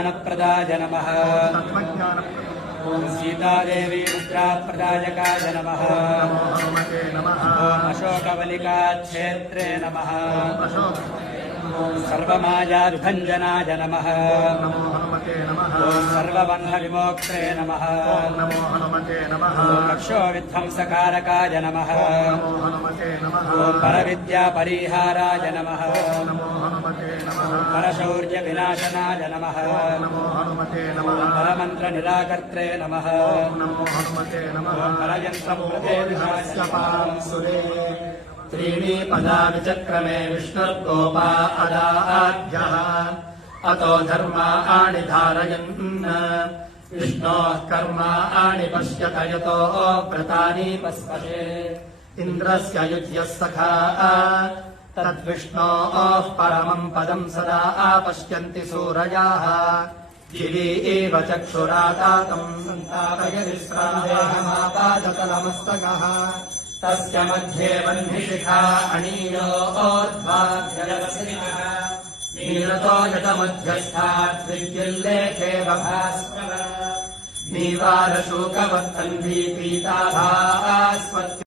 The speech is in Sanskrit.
तत्त्वज्ञानप्रदाय नमः। ॐ सीतादेवी मुद्राप्रदायकाय नमः। ॐ अशोकवलिकाक्षेत्रे नमः। ॐ सर्वमायाविभञ्जनाय नमः। ॐ सर्वबन्धविमोक्त्रे नमः। ॐ रक्षोविध्वंसकारकाय नमः। ॐ परविद्यापरिहाराय नमः। परशौर्यविनाशनाय नमः। परमन्त्रनिराकर्त्रे नमः। त्रीणि पदानि चक्रमे विष्णुर्गोपा अदाद्यः अतो धर्माणि धारयन् विष्णोः कर्माणि पश्यत यतो व्रतानि पस्पशे इन्द्रस्य युज्यः सखा तद्विष्णोः परमम् पदम् सदा पश्यन्ति सूरयाः दिवि एव चक्षुरातातम् सन्तापयदिस्रादेहमापादतलमस्तकः तस्य मध्ये वह्निशिखा अनीयोर्ध्वाभ्यलसिनः नीरतो यतमध्यस्थात् विद्युल्लेखे भास्कर नीवारशोकवत्तन्वी पीताभास्वत्